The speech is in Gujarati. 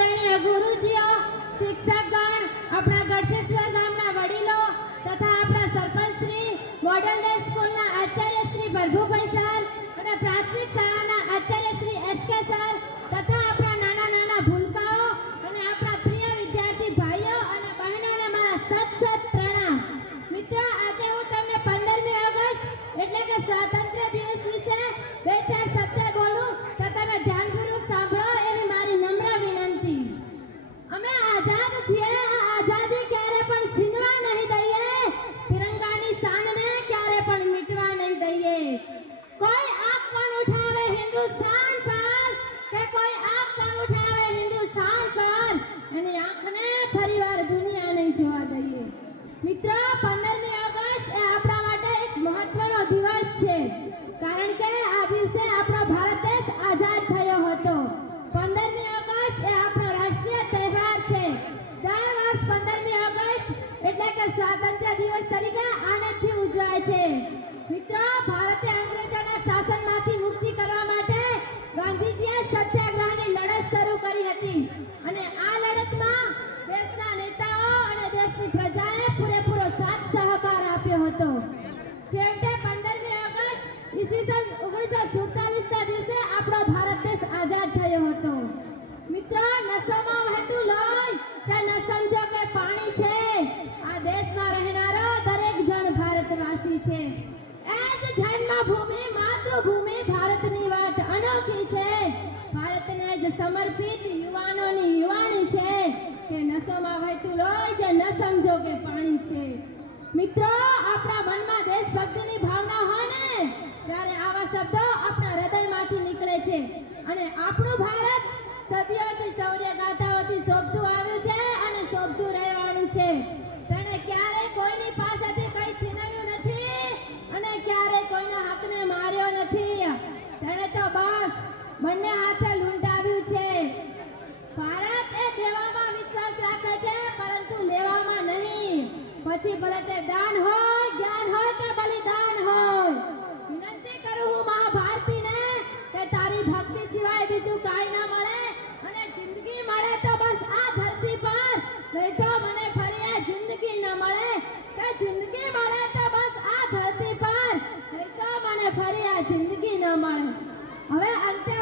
આદરણીય ગુરુજીઓ શિક્ષકગણ આપણા ગઢશેશ્વર ગામના વડીલો તથા આપણા સરપંચ શ્રી મોડર્ન ડે સ્કૂલના આચાર્ય શ્રી ભરભુભાઈ સર અને પ્રાથમિક શાળાના આચાર્ય શ્રી એસ કે સર તથા આપણા નાના નાના ભૂલકાઓ અને આપણા પ્રિય વિદ્યાર્થી ભાઈઓ અને બહેનોને મારા સત સત પ્રણામ. મિત્રો, આજે હું તમને પંદરમી ઓગસ્ટ એટલે કે સ્વાતંત્ર્ય દિવસ વિશે બે ચાર શબ્દ દિવસે થયો હતો. મિત્રો, નશોમાં વહેતું લોહી જે ન સમજો કે પાણી છે, આ દેશમાં રહેનારો દરેક જણ ભારતવાસી છે. ભારતની વાત અનોખી છે. ભારતને જ સમર્પિત યુવાનોની યુવાની છે કે નસોમાં વહેતું લોહી જે ન કે પાણી છે. મિત્રો, આપણા મનમાં દેશભક્તિની ભાવના હોય ને ત્યારે આવા શબ્દો આપણા હૃદયમાંથી નીકળે છે. અને આપણું ભારત સદીઓથી શૌર્ય ગાથાઓથી શોભતું આવ્યું છે અને શોભતું રહેવાનું છે. તેણે ક્યારેય કોઈની પાસેથી કંઈ છીનવ્યું નથી અને ક્યારેય કોઈના હકને માર્યો નથી. તેણે તો બસ બંને હાથે લૂંટાવ્યું છે. ભારત એ દેવામાં વિશ્વાસ રાખે છે, પરંતુ લેવામાં નહીં. પછી ભલે તે દાન હોય, જ્ઞાન હોય કે અને જિંદગી મળે તો બસ આ ધરતી પર. નહીં તો મને ફરી આ જિંદગી ન મળે. કે જિંદગી મળે તો બસ આ ધરતી પર. નહીં તો મને ફરી આ જિંદગી ન મળે. હવે અંતે